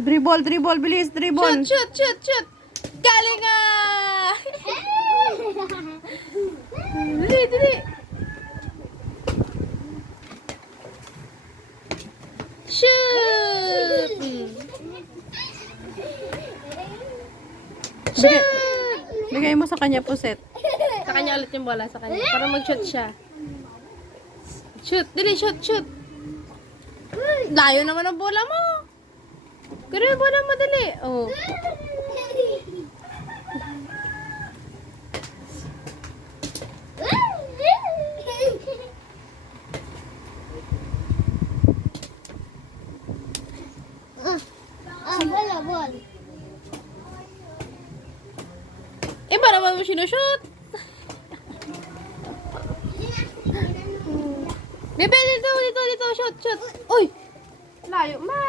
Dribble, dribble, bilis, dribble. Shoot. Galing nga! Dali. Shoot! Bigay, bigay mo sa kanya, Puset. Sa kanya ulit yung bola, sa kanya. Para mag-shoot siya. Shoot! Dali, shoot! Layo naman ang bola mo! Kaya yung bola mo, dali. Oh. Ball. Iba naman mo sinushoot. Bebe, dito, shoot. Uy! Layo, ma.